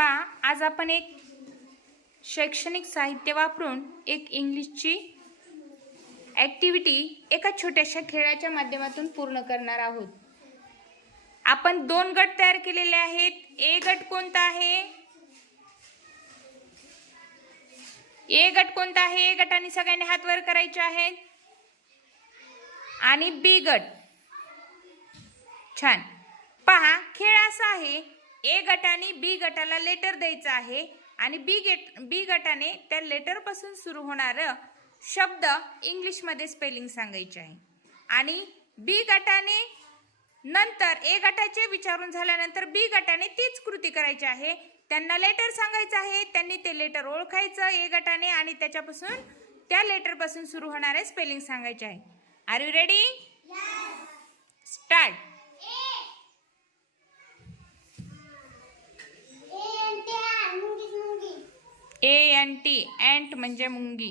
पहा आज आपण एक शैक्षणिक साहित्य वापरून एक इंग्लिशची ॲक्टिव्हिटी एका छोट्याशा खेळाच्या माध्यमातून पूर्ण करणार आहोत. आपण दोन गट तयार केलेले आहेत. ए गट कोणता आहे? ए गट कोणता आहे? ए गटाने सगळ्यांनी हात वर करायचे आहेत. आणि बी गट. छान. पहा खेळ असा आहे ए गटाने बी गटाला लेटर द्यायचं आहे आणि बी गेट बी गटाने त्या लेटरपासून सुरू होणारं शब्द इंग्लिशमध्ये स्पेलिंग सांगायचे आहे. आणि बी गटाने नंतर ए गटाचे विचारून झाल्यानंतर बी गटाने तीच कृती करायची आहे. त्यांना लेटर सांगायचं आहे त्यांनी ते लेटर ओळखायचं ए गटाने आणि त्याच्यापासून त्या लेटरपासून सुरू होणारे स्पेलिंग सांगायचे आहे. Are you ready start A N T ant म्हणजे मुंगी.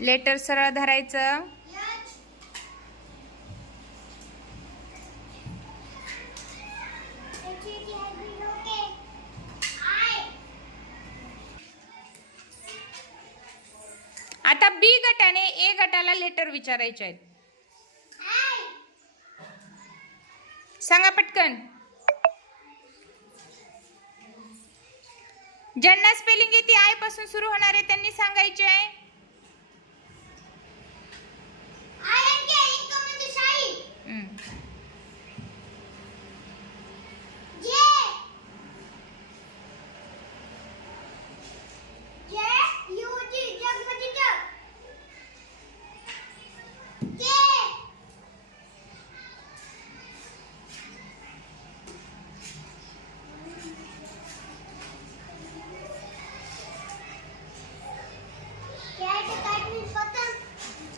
लेटर सरळ धरायचं. आता बी गटाने ए गटाला लेटर विचारायचे आहेत. सांगा पटकन. ज्यांना स्पेलिंग येते आयपासून सुरू होणार आहे त्यांनी सांगायचे आहे.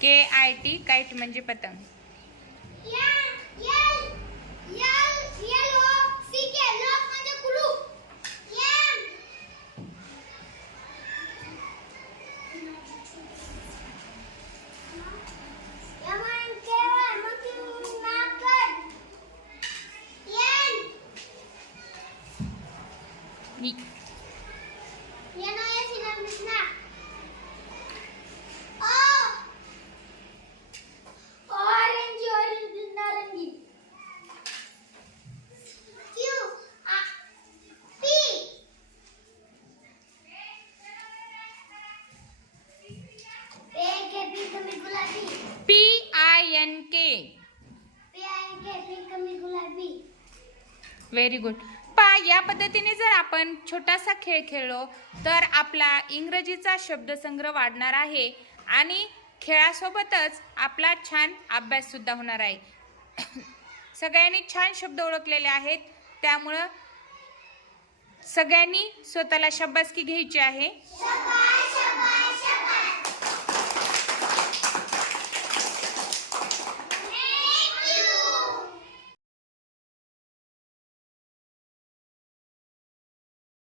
के आय टी काईट म्हणजे पतंग. L एन के गुलाबी व्हेरी गुड पा या पद्धतीने जर आपण छोटासा खेळ खेळलो तर आपला इंग्रजीचा शब्दसंग्रह वाढणार आहे आणि खेळासोबतच आपला छान अभ्यास सुद्धा होणार आहे. सगळ्यांनी छान शब्द ओळखलेले आहेत त्यामुळं सगळ्यांनी स्वतःला शब्बासकी घ्यायची आहे.